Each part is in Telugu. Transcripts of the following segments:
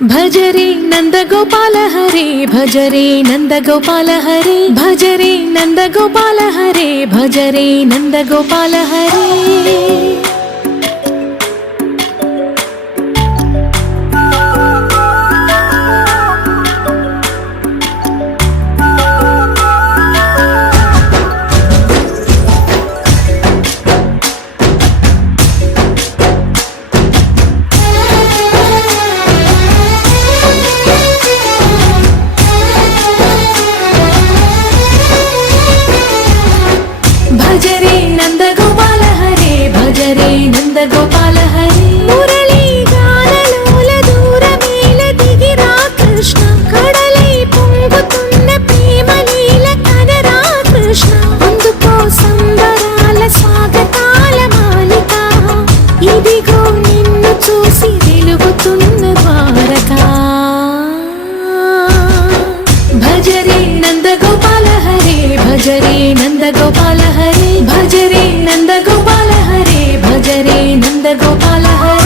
భజరే నందగోపాల హరే భజరే నందగోపాల హరే భజరే నందగోపాల హరే భజరే నందగోపాల హరే భజరే నందగోపాల హరే భజరే నందగోపాల హరే మురళీ గానలోల దూరమేల దిగిరా కృష్ణ కడలై పొంగుతున్న ప్రేమలీల కనరా కృష్ణ అందుకో సంబరాల స్వాగతాల మాలిక ఇదిగో నిన్ను చూసి వెలుగుతున్న ద్వారకా భజరే నందగోపాల హరే భజరే నందగోపాల హరే భజరే నందగోపాల హరే భజరే నందగోపాల హరే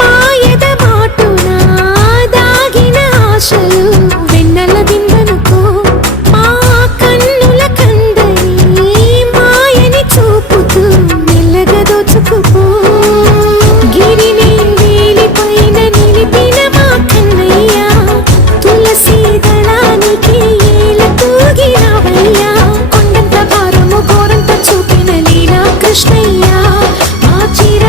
మాయద మాటున దాగిన ఆశలు వెన్నెల దిందనుకో మా కన్నుల కందని మాయని చూపుతూ మెల్లగా దోచుకుపో గిరిని వేలిపైన నిలిపిన మా కన్నయ్య తులసి దళానికి ఏల తూగినవయ్యా కొండంత భారము గోరంత చూపిన లీలా కృష్ణయ్య మా చిర